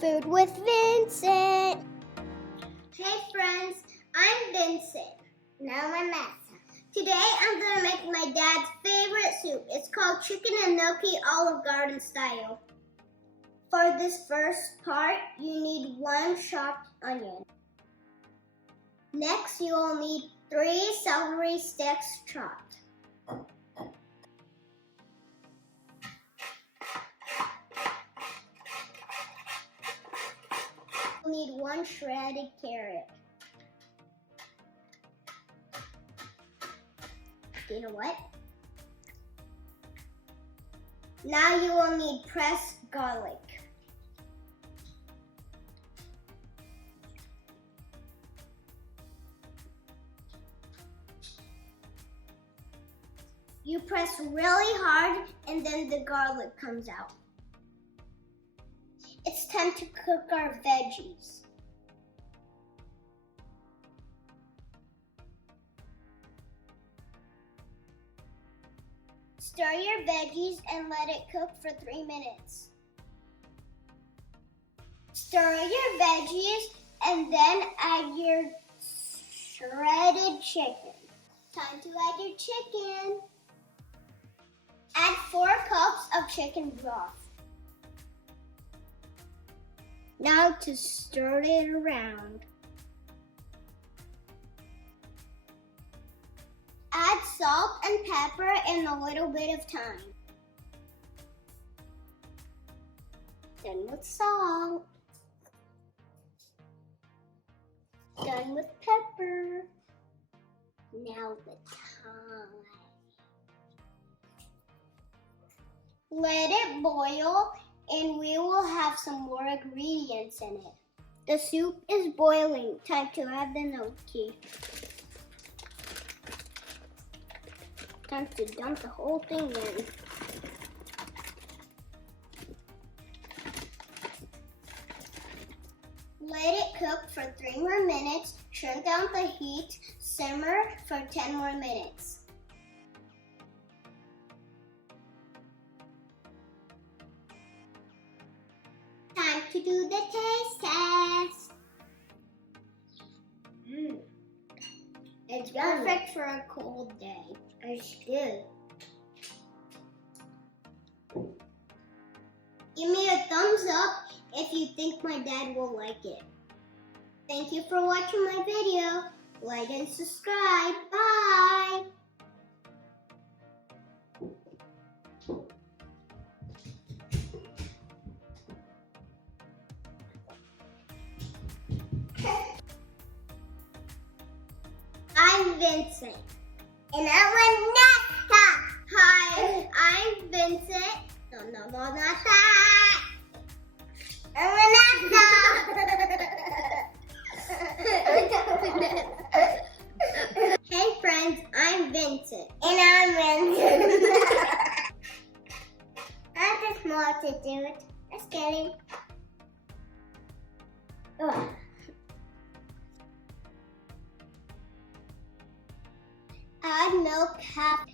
Food with Vincent. Hey friends, I'm Vincent. Now I'm Massa. Today I'm going to make my dad's favorite soup. It's called chicken and gnocchi Olive Garden style. For this first part, you need 1 chopped onion. Next, you will need 3 celery sticks chopped. You'll need 1 shredded carrot. You know what? Now you will need pressed garlic. You press really hard and then the garlic comes out. It's time to cook our veggies. Stir your veggies and let it cook for 3 minutes. Stir your veggies and then add your shredded chicken. Time to add your chicken. Add 4 cups of chicken broth. Now to stir it around. Add salt and pepper and a little bit of thyme. Done with salt. Done with pepper. Now the thyme. Let it boil and we will have some more ingredients in it. The soup is boiling. Time to add the gnocchi. Time to dump the whole thing in. Let it cook for 3 more minutes. Turn down the heat. Simmer for 10 more minutes. Time to do the taste test. It's perfect for a cold day. It's good. Give me a thumbs up if you think my dad will like it. Thank you for watching my video. Like and subscribe. Bye. I'm Vincent. And I'm Nesta. Hi, I'm Vincent. No, not that. I'm Nesta. Hey friends, I'm Vincent. And I'm Vincent. I just want to do it. Just kidding. Ugh. Add milk half